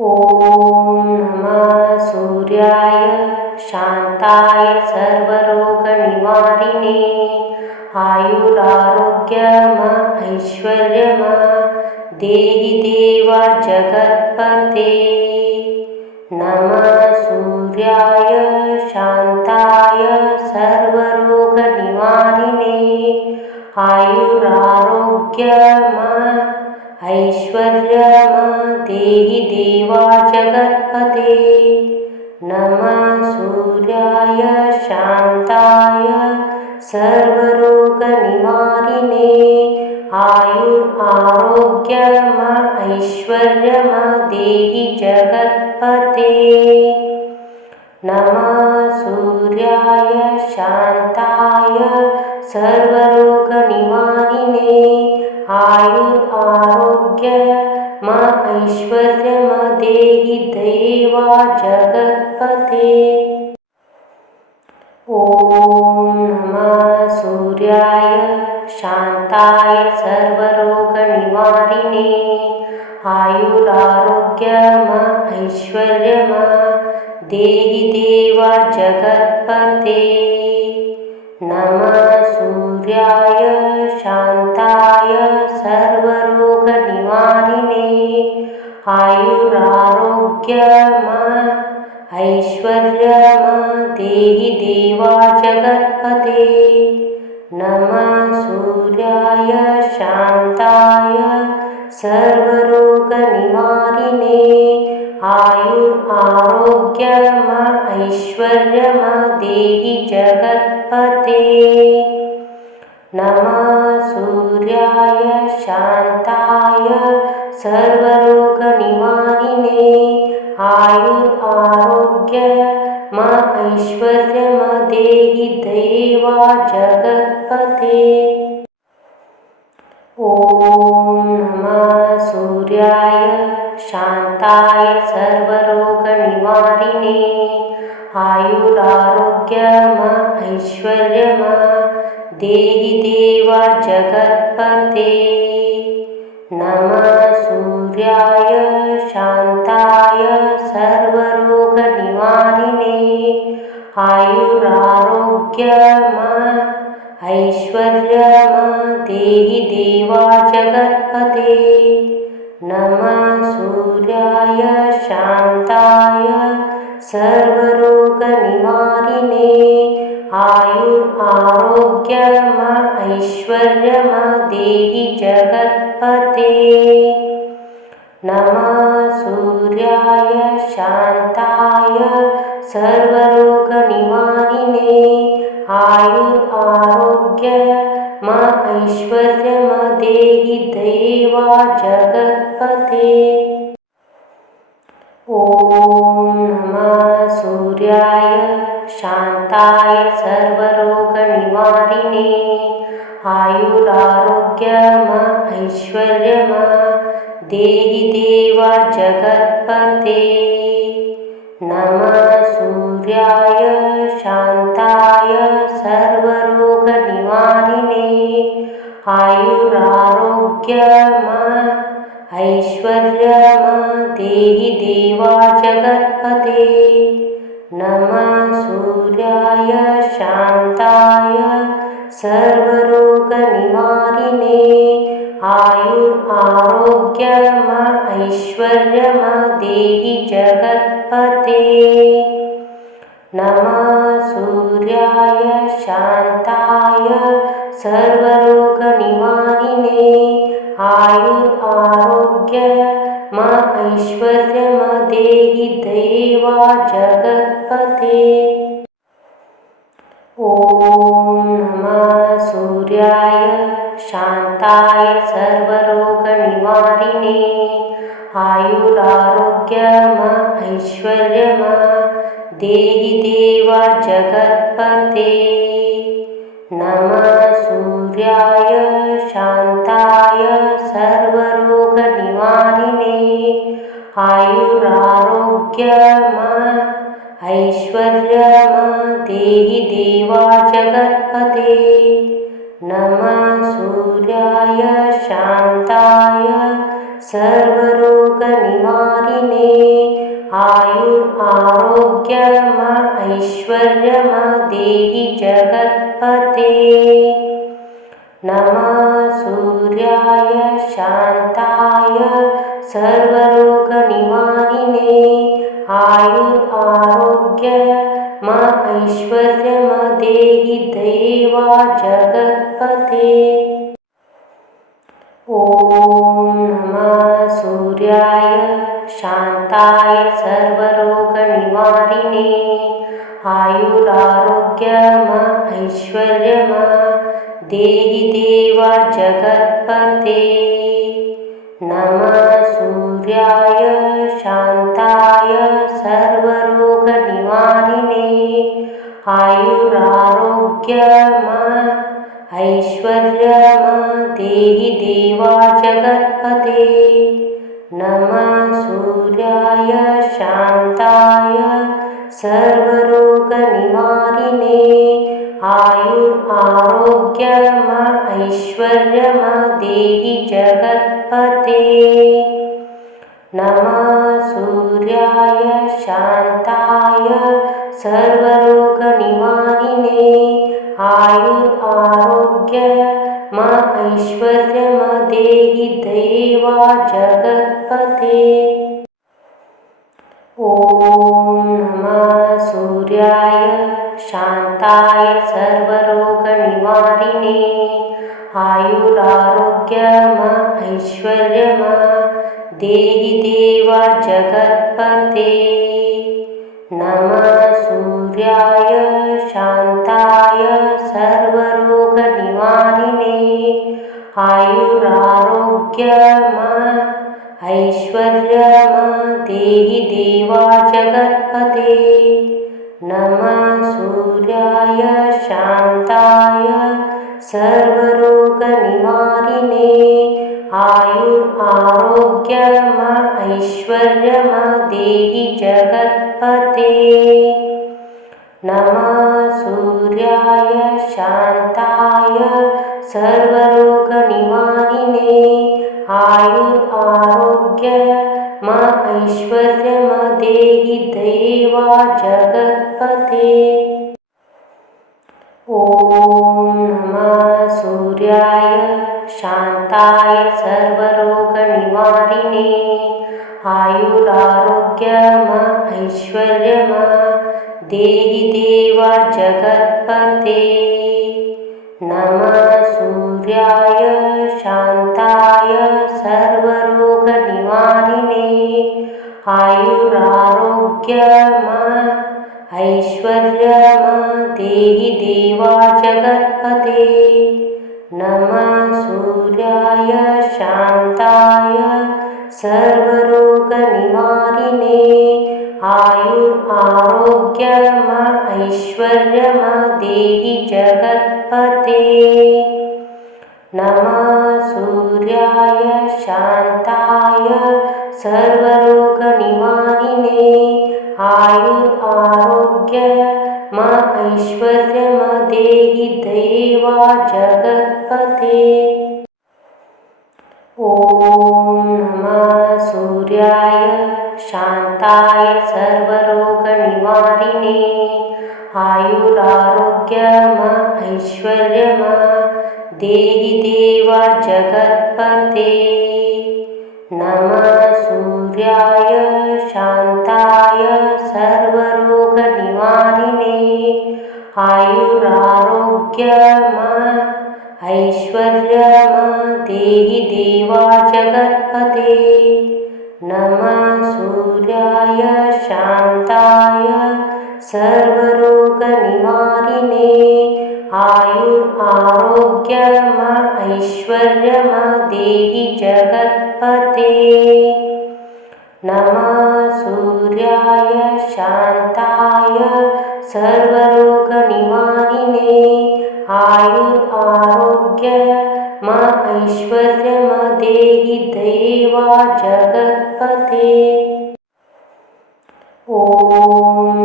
ॐ नमः सूर्याय शान्ताय सर्वरोगनिवारिणे आयुरारोग्यम ऐश्वर्यम देहि देव जगत्पते। नमः सूर्याय शान्ताय सर्वरोगनिवारिणे आयुरारोग्यम ऐश्वर्यम देहि देव जगत्पते। नमः सूर्याय शान्ताय सर्वरोगनिवारिणे आयुरारोग्यम ऐश्वर्यम देहि जगत्पते। नमः सूर्याय शान्ताय सर्वरोगनिवारिणे आयुरारोग्यम ऐश्वर्यम देहि देव जगत्पते। ॐ नमः सूर्याय शान्ताय सर्वरोगनिवारिणे आयुरारोग्यम ऐश्वर्यम देहि देव जगत्पते। नमः सूर्याय शान्ताय सर्वरोगनिवारिणे आयुरारोग्यम ऐश्वर्यम देहि देव जगत्पते। नमः सूर्याय शान्ताय सर्वरोगनिवारिणे आयुरारोग्यम ऐश्वर्यम देहि जगत्पते। नमः सूर्याय शान्ताय सर्वरोगनिवारिणे आयुरारोग्यम ऐश्वर्यम देहि देव जगत्पते। ॐ नमः सूर्याय शान्ताय सर्वरोगनिवारिणे आयुरारोग्यम ऐश्वर्यम देहि देव जगत्पते। नमः सूर्याय शान्ताय सर्वरोगनिवारिणे आयुरारोग्यम ऐश्वर्यम देहि देव जगत्पते। नमः सूर्याय शान्ताय सर्वरोगनिवारिणे आयुरारोग्यम ऐश्वर्यम देहि जगत्पते। नमः सूर्याय शान्ताय सर्वरोगनिवारिणे आयुरारोग्यम ऐश्वर्यम देहि देव जगत्पते। ॐ नमः सूर्याय शान्ताय सर्वरोगनिवारिणे आयुरारोग्यम ऐश्वर्यम देहि देव जगत्पते। नमः सूर्याय शान्ताय सर्वरोगनिवारिणे आयुरारोग्यम ऐश्वर्यम देहि देव जगत्पते। नमः सूर्याय शान्ताय सर्वरोगनिवारिणे आयुरारोग्यम ऐश्वर्यम देहि जगत्पते। नमः सूर्याय शान्ताय सर्वरोगनिवारिणे आयुरारोग्यम ऐश्वर्यम देहि देव जगत्पते। ॐ नमः सूर्याय शान्ताय सर्वरोगनिवारिणे आयुरारोग्यम ऐश्वर्यम देहि देव जगत्पते। नमः सूर्याय शान्ताय सर्वरोगनिवारिणे आयुरारोग्यम ऐश्वर्यम देहि देव जगत्पते। नमः सूर्याय शान्ताय सर्वरोगनिवारिणे ऐश्वर्यम देहि जगत्पते। नमः सूर्याय शान्ताय सर्वरोगनिवारिणे आयुरारोग्यम ऐश्वर्यम देहि देवा जगत्पते। ॐ नमः सूर्याय शान्ताय सर्वरोगनिवारिणे आयुरारोग्यम ऐश्वर्यम देहि देवा जगत्पते। नमः सूर्याय शान्ताय सर्वरोगनिवारिणे आयुरारोग्यम ऐश्वर्यम देहि देवा जगत्पते। नमः सूर्याय शान्ताय सर्वरोगनिवारिणे आयुरारोग्यम ऐश्वर्यम देहि जगत्पते। नमः सूर्याय शान्ताय सर्वरोगनिवारिणे आयुरारोग्यम ऐश्वर्यम देहि देवा जगत्पते। ॐ नमः सूर्याय शान्ताय सर्वरोगनिवारिणे आयुरारोग्यम ऐश्वर्यम देहि देवा जगत्पते। नमः सूर्याय शान्ताय सर्वरोगनिवारिणे आयुरारोग्यम ऐश्वर्यम देहि देवा जगत्पते। नमः सूर्याय शान्ताय सर्वरोगनिवारिणे आयुरारोग्यम ऐश्वर्यम देहि जगत्पते। नमः सूर्याय शान्ताय सर्वरोगनिवारिणे आयुरारोग्यम ऐश्वर्यम देहि देवा जगत्पते। ॐ नमः सूर्याय शान्ताय सर्वरोगनिवारिणे आयुरारोग्यम ऐश्वर्यम देहि देवा जगत्पते। नमः सूर्याय शान्ताय सर्वरोगनिवारिणे आयुरारोग्यम ऐश्वर्यम देहि देवा जगत्पते। नमः सूर्याय शान्ताय सर्वरोगनिवारिणे आयुरारोग्यम ऐश्वर्यम देहि जगत्पते। नमः सूर्याय शान्ताय सर्वरोगनिवारिणे आयुरारोग्यम ऐश्वर्यम देहि देवा जगत्पते। ॐ नमः सूर्याय शान्ताय सर्वरोगनिवारिणे आयुरारोग्यम ऐश्वर्यम देहि देवा जगत्पते। नमः सूर्याय शान्ताय सर्वरोगनिवारिणे आयुरारोग्यम ऐश्वर्यम देहि देवा जगत्पते। नमः सूर्याय शान्ताय सर्वरोगनिवारिणे आयुरारोग्यम ऐश्वर्यम देहि जगत्पते। नमः सूर्याय शान्ताय सर्वरोगनिवारिणे आयुरारोग्यम ऐश्वर्यम देहि देवा जगत्पते। ॐ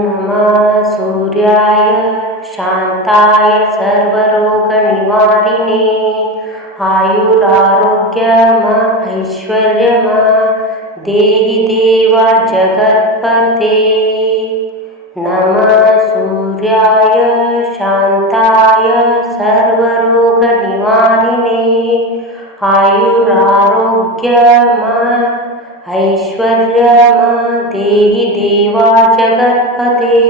नमः सूर्याय शान्ताय सर्वरोगनिवारिणे आयुरारोग्यम ऐश्वर्यम देहि देवा जगत्पते। नमः सूर्याय शान्ताय सर्वरोगनिवारिणे आयुरारोग्यमैश्वर्यमदेहि देवा जगत्पते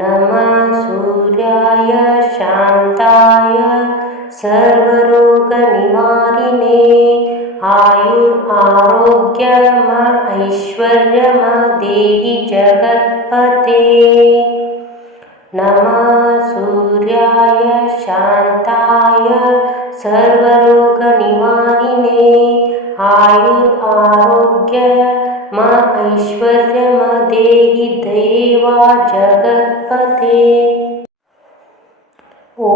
नमः सूर्याय शान्ताय सर्वरोगनिवारिणे आयुरारोग्यमैश्वर्यमदेहि जगत्पते नमः सूर्याय शान्ताय सर्वरोगनिवारिणे आयुरारोग्यमैश्वर्यमदेहि देवा जगत्पते ॐ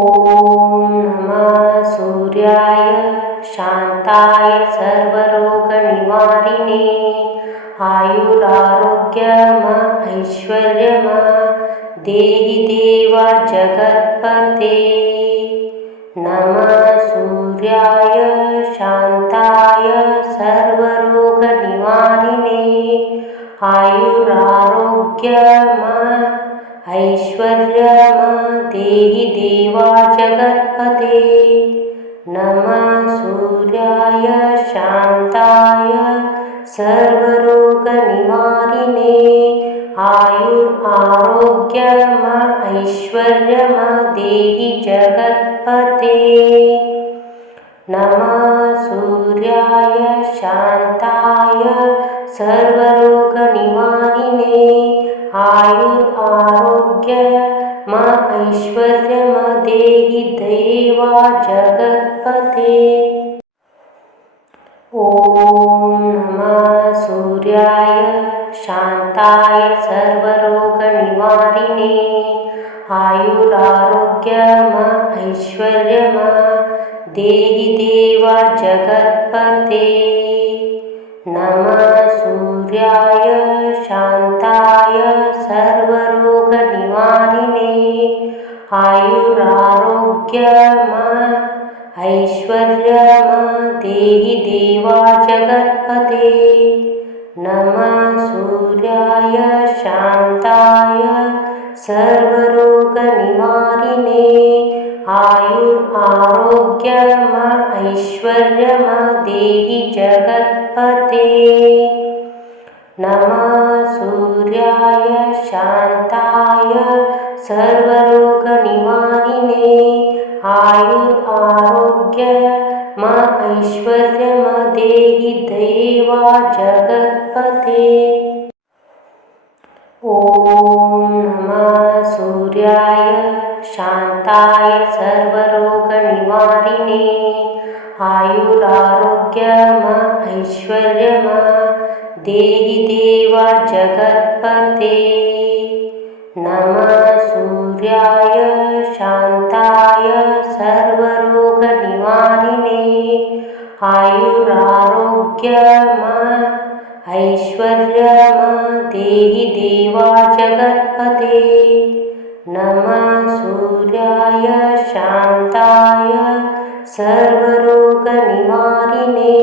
नमः सूर्याय शान्ताय सर्वरोगनिवारिणे आयुरारोग्यमैश्वर्यमदेहि देवा जगत्पते नमः सूर्याय शान्ताय सर्वरोगनिवारिणे आयुरारोग्यमैश्वर्यमदेहि देवा जगत्पते नमः सूर्याय शान्ताय सर्वरोगनिवारिणे आयुरारोग्यमैश्वर्यमदेहि जगत्पते नमः सूर्याय शान्ताय सर्वरोगनिवारिणे आयुरारोग्यमैश्वर्यमदेहि देवा जगत्पते ॐ नमः सूर्याय शान्ताय सर्वरोगनिवारिणे आयुरारोग्यमैश्वर्यमदेहि देवा जगत्पते नमः सूर्याय शान्ताय सर्वरोगनिवारिणे आयुरारोग्यमैश्वर्यमदेहि देवा जगत्पते नमः सूर्याय शान्ताय सर्वरोगनिवारिणे आयुरारोग्यमैश्वर्यमदेहि जगत्पते नमः सूर्याय शान्ताय सर्वरोगनिवारिणे आयुरारोग्यमैश्वर्यमदेहि देवा जगत्पते ॐ नमः सूर्याय शान्ताय सर्वरोगनिवारिणे आयुरारोग्यमैश्वर्यमदेहि देवा जगत्पते नमः सूर्याय शान्ताय सर्वरोगनिवारिणे आयुरारोग्यमैश्वर्यमदेहि देवा जगत्पते नमः सूर्याय शान्ताय सर्वरोगनिवारिणे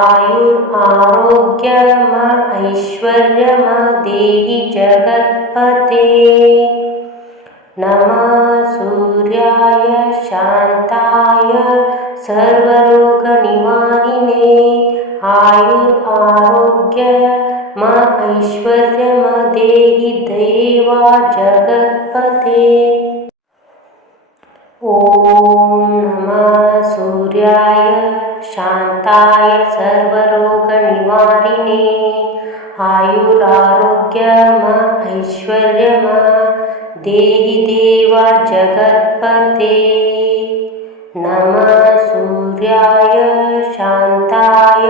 आयुरारोग्यमैश्वर्यमदेहि जगत्पते नमः सूर्याय शान्ताय सर्वरोगनिवारिणे आयुरारोग्यमैश्वर्यमदेहि देवा जगत्पते ॐ नमः सूर्याय शान्ताय सर्वरोगनिवारिणे आयुरारोग्यमैश्वर्यमदेहि देवा जगत्पते नमः सूर्याय शान्ताय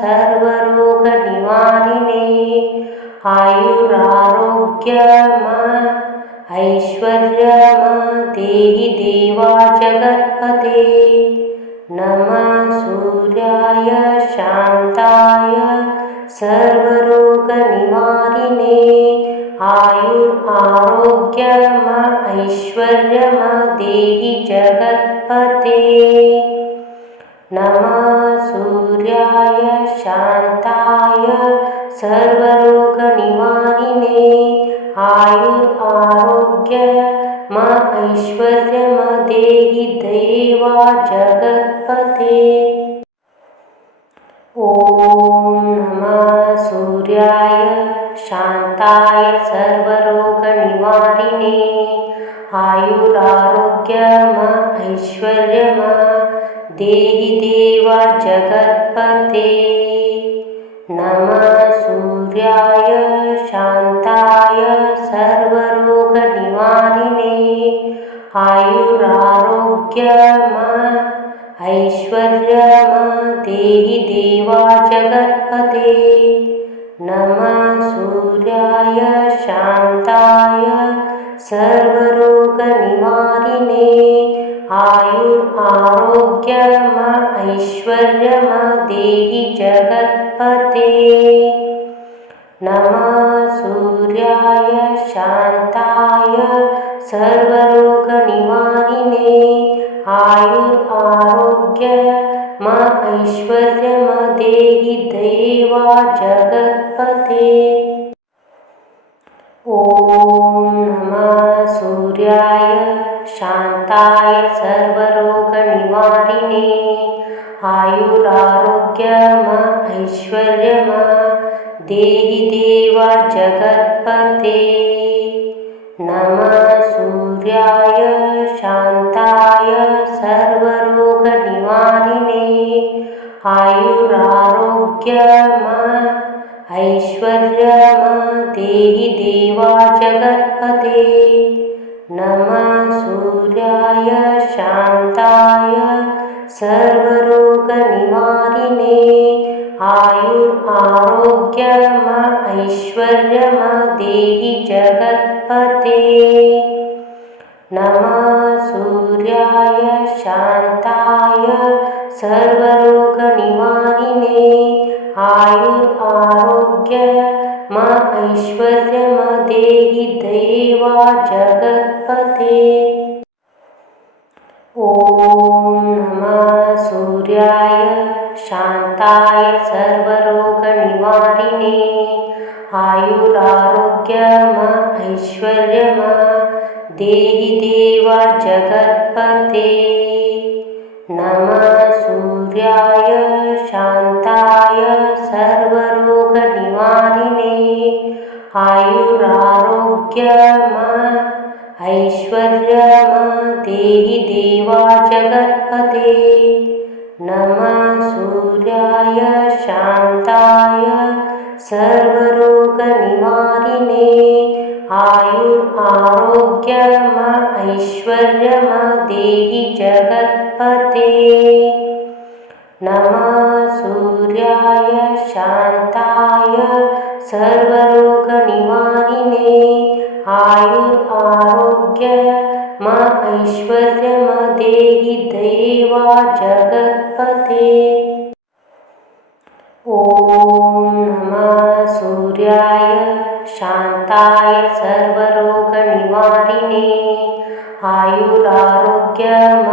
सर्वरोगनिवारिणे आयुरारोग्यमैश्वर्यमदेहि देवा जगत्पते नमः सूर्याय शान्ताय सर्वरोगनिवारिणे आयुरारोग्यमैश्वर्यमदेहि जगत्पते नमः सूर्याय शान्ताय सर्वरोगनिवारिणे आयुरारोग्यमैश्वर्यमदेहि ऐश्वर्यम देहि देवा जगत्पते। ॐ नमः सूर्याय शान्ताय सर्वरोगनिवारिणे आयुरारोग्यम ऐश्वर्यम देहि देव जगत्पते। नमः सूर्याय शान्ताय सर्वरोगनिवारिणे आयुरारोग्यम ऐश्वर्यम देहि देवा जगत्पते। नमः सूर्याय शान्ताय सर्वरोगनिवारिणे आयुरारोग्यम ऐश्वर्यम देहि जगत्पते। नमः सूर्याय शान्ताय सर्वरोगनिवारिणे आयुरारोग्यम ऐश्वर्यम देहि देवा जगत्पते। ॐ नमः सूर्याय शान्ताय सर्वरोगनिवारिणे आयुरारोग्यम ऐश्वर्यम देहि देवा जगत्पते। नमः सूर्याय शान्ताय सर्वरोगनिवारिणे आयुरारोग्यम ऐश्वर्यम देहि देवा जगत्पते। नमः सूर्याय शान्ताय सर्वरोगनिवारिणे आयुरारोग्यम ऐश्वर्यम देहि जगत्पते। नमः सूर्याय शान्ताय सर्वरोगनिवारिणे आयुरारोग्यम ऐश्वर्यम देहि देवा जगत्पते। ॐ नमः सूर्याय शान्ताय सर्वरोगनिवारिणे आयुरारोग्यम ऐश्वर्यम देहि देवा जगत्पते। नमः सूर्याय शान्ताय सर्वरोगनिवारिणे आयुरारोग्यम ऐश्वर्यम देहि देवा जगत्पते। नमः सूर्याय शान्ताय सर्वरोगनिवारिणे आयुरारोग्यम ऐश्वर्यम देहि जगत्पते। नमः सूर्याय शान्ताय सर्वरोगनिवारिणे आयुरारोग्यम ऐश्वर्यम देहि देवा जगत्पते। ॐ नमः सूर्याय शान्ताय सर्वरोगनिवारिणे आयुरारोग्यम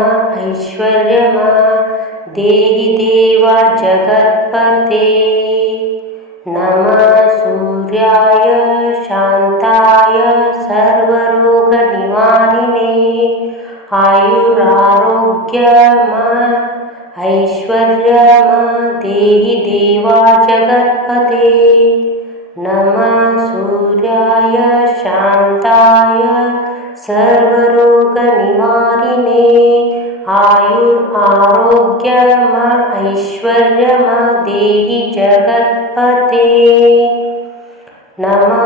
ऐश्वर्यम देहि देवा जगत्पते। नमः सूर्याय शान्ताय सर्वरोगनिवारिणे आयुरारोग्यम ऐश्वर्यम देहि देवा जगत्पते। नमः सूर्याय शान्ताय सर्वरोगनिवारिणे आयुरारोग्यम ऐश्वर्यम देहि जगत्पते। नमः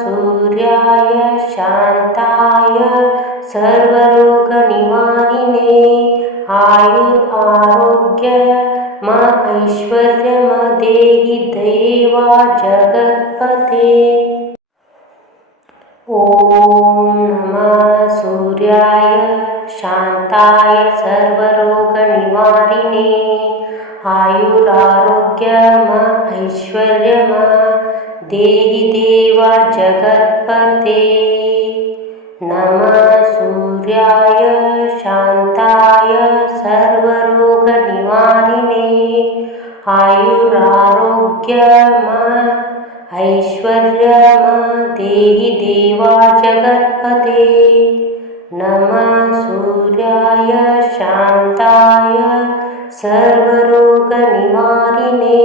सूर्याय शान्ताय सर्वरोगनिवारिणे आयुरारोग्यम ऐश्वर्यम देहि देवा जगत्पते। ॐ नमः सूर्याय शान्ताय सर्वरोगनिवारिणे आयुरारोग्यम ऐश्वर्यम देहि देवा जगत्पते। नमः सूर्याय शान्ताय सर्वरोगनिवारिणे आयुरारोग्यम ऐश्वर्यम देहि देवा जगत्पते नमः सूर्याय शान्ताय सर्वरोगनिवारिणे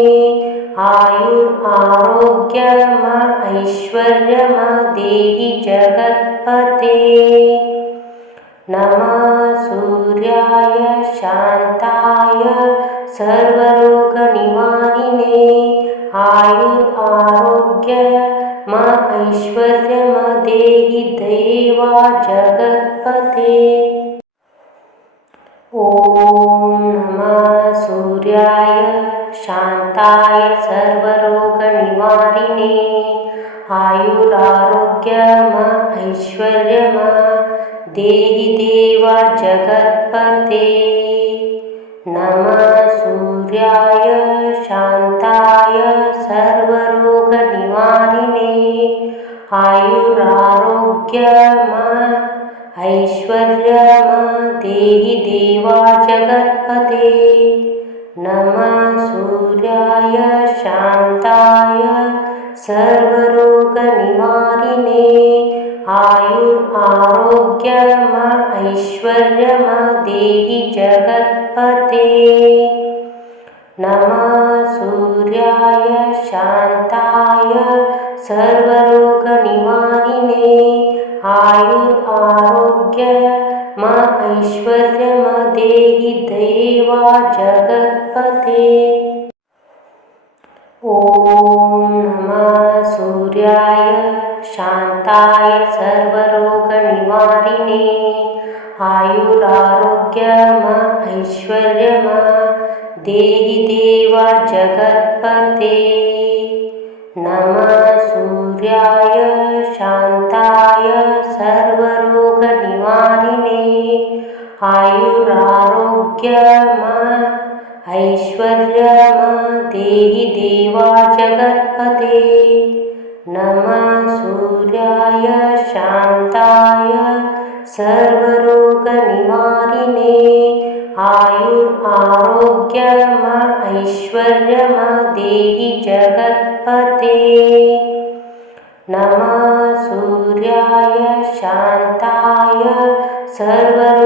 आयुरारोग्यमैश्वर्यमदेहि जगत्पते नमः सूर्याय शान्ताय सर्वरोगनिवारिणे आयुरारोग्यमैश्वर्यमदेहि देवा जगत्पते ॐ नमः सूर्याय शान्ताय सर्वरोगनिवारिणे आयुरारोग्यमैश्वर्यमदेहि देवा जगत्पते नमः सूर्याय शान्ताय सर्वरोगनिवारिणे आयुरारोग्यमैश्वर्यमदेहि देवा जगत्पते नमः सूर्याय शान्ताय सर्वरोगनिवारिणे आयुरारोग्यमैश्वर्यमदेहि जगत्पते नमः सूर्याय शान्ताय सर्वरोगनिवारिणे आयुरारोग्यमैश्वर्यमदेहि देवा जगत्पते ॐ नमः सूर्याय शान्ताय सर्वरोगनिवारिणे आयुरारोग्यमैश्वर्यमदेहि देवा जगत्पते नमः सूर्याय शान्ताय सर्वरोगनिवारिणे आयुरारोग्यमैश्वर्यमदेहि देवा जगत्पते नमः सूर्याय शान्ताय सर्वरोगनिवारिणे आयुरारोग्यमैश्वर्यमदेहि जगत्पते नमः सूर्याय शान्ताय सर्वरोगनिवारिणे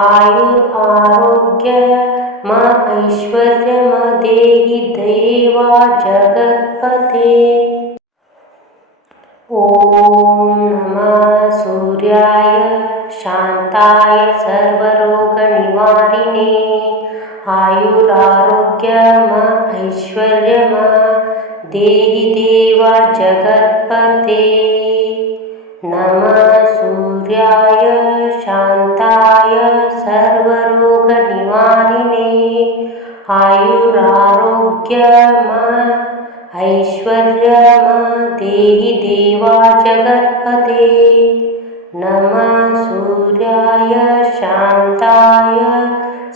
आयुरारोग्यमैश्वर्यमदेहि देवा जगत्पते ॐ नमः सूर्याय शान्ताय सर्वरोगनिवारिणे आयुरारोग्यमैश्वर्यमदेहि देवा जगत्पते नमः सूर्याय शान्ताय सर्वरोगनिवारिणे आयुरारोग्यमैश्वर्यमदेहि देवा जगत्पते नमः सूर्याय शान्ताय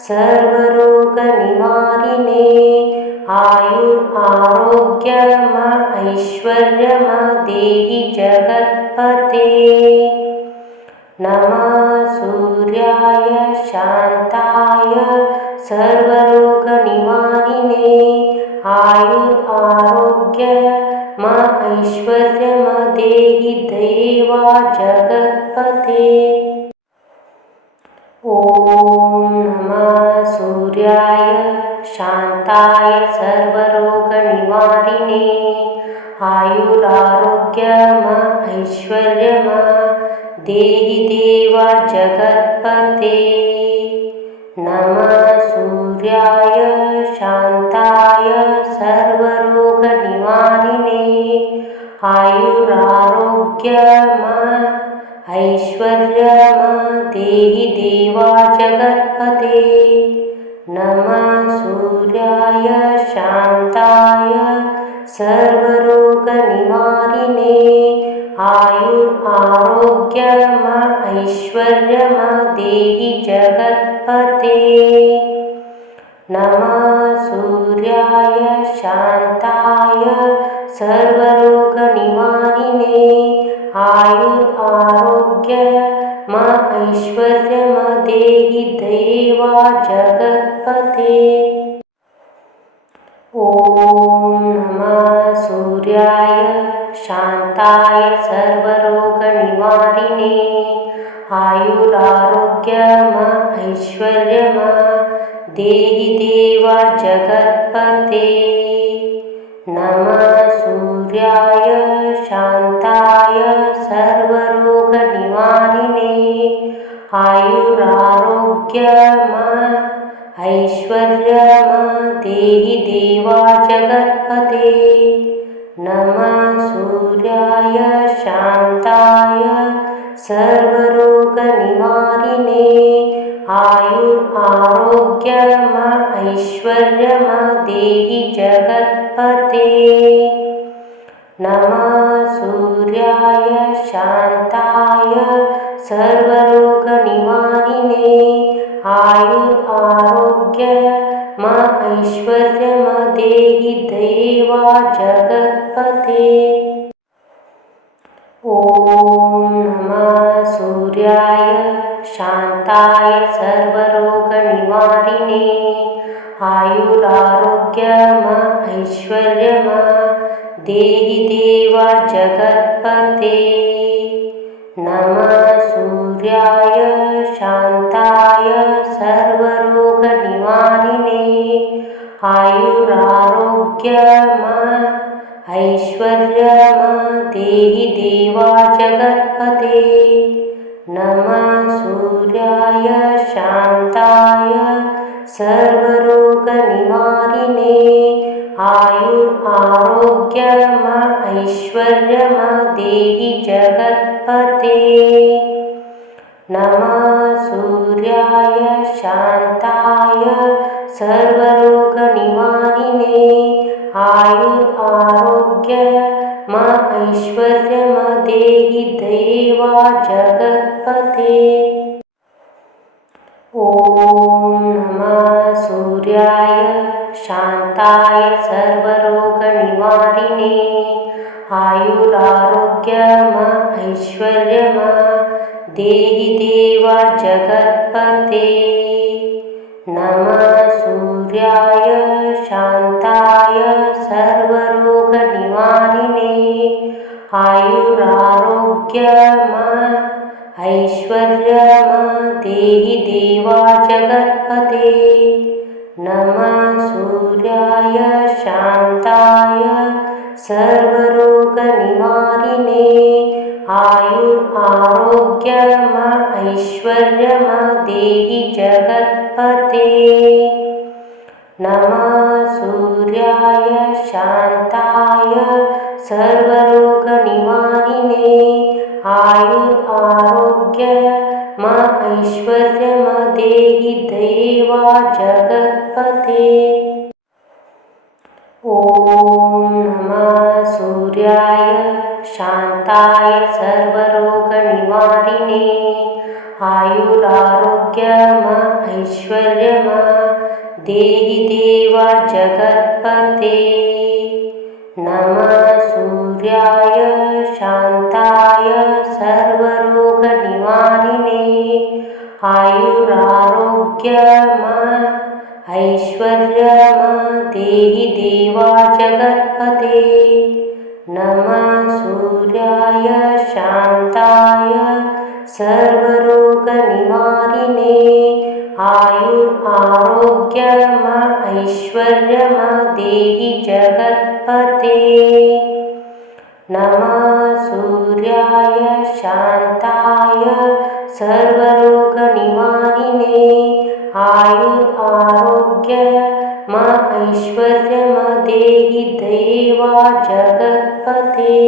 सर्वरोगनिवारिणे आयुरारोग्यमैश्वर्यमदेहि जगत्पते नमः सूर्याय शान्ताय सर्वरोगनिवारिणे आयुरारोग्यमैश्वर्यमदेहि देवा जगत्पते ॐ नमः सूर्याय शान्ताय सर्वरोगनिवारिणे आयुरारोग्यमैश्वर्यमदेहि देवा जगत्पते नमः सूर्याय शान्ताय सर्वरोगनिवारिणे आयुरारोग्यमैश्वर्यमदेहि देवा जगत्पते नमः सूर्याय शान्ताय सर्वरोगनिवारिणे आयुरारोग्यमैश्वर्यमदेहि जगत्पते नमः सूर्याय शान्ताय सर्वरोगनिवारिणे आयुरारोग्यमैश्वर्यमदेहि देवा जगत्पते ॐ नमः सूर्याय शान्ताय सर्वरोगनिवारिणे आयुरारोग्यम ऐश्वर्यम देहि देव जगत्पते नमः सूर्याय शान्ताय सर्वरोगनिवारिणे आयुरारोग्यम ऐश्वर्यम देहि देव जगत्पते नमः सूर्याय शान्ताय सर्वरोगनिवारिणे आयुरारोग्यम ऐश्वर्यम देहि जगत्पते नमः सूर्याय शान्ताय सर्वरोगनिवारिणे आयुरारोग्यम ऐश्वर्यम देहि देव जगत्पते ॐ नमः सूर्याय शान्ताय सर्वरोगनिवारिणे आयुरारोग्यम ऐश्वर्यम देहि देव जगत्पते नमः सूर्याय शान्ताय सर्वरोगनिवारिणे आयुरारोग्यम ऐश्वर्यम देहि देव जगत्पते नमः सूर्याय शान्ताय सर्वरोगनिवारिणे आयुरारोग्यम ऐश्वर्यम देहि जगत्पते नमः सूर्याय शान्ताय सर्वरोगनिवारिणे आयुरारोग्यम ऐश्वर्यम देहि देव जगत्पते ॐ नमः सूर्याय शान्ताय सर्वरोगनिवारिणे आयुरारोग्यम ऐश्वर्यम देहि देव जगत्पते नमः सूर्याय शान्ताय सर्वरोगनिवारिणे आयुरारोग्यम ऐश्वर्यम देहि देव जगत्पते नमः सूर्याय शान्ताय सर्वरोगनिवारिणे आयुरारोग्यम ऐश्वर्यम देहि जगत्पते नमः सूर्याय शान्ताय सर्वरोगनिवारिणे आयुरारोग्यम ऐश्वर्यम देहि देव जगत्पते ॐ नमः सूर्याय शान्ताय सर्वरोगनिवारिणे आयुरारोग्यम ऐश्वर्यम देहि देव जगत्पते नमः सूर्याय शान्ताय सर्वरोगनिवारिणे आयुरारोग्यम ऐश्वर्यम देहि देव जगत्पते नमः सूर्याय शान्ताय सर्वरोगनिवारिणे आयुरारोग्यम ऐश्वर्यम देहि जगत्पते नमः सूर्याय शान्ताय सर्वरोगनिवारिणे आयुरारोग्यम ऐश्वर्यम देहि देव जगत्पते।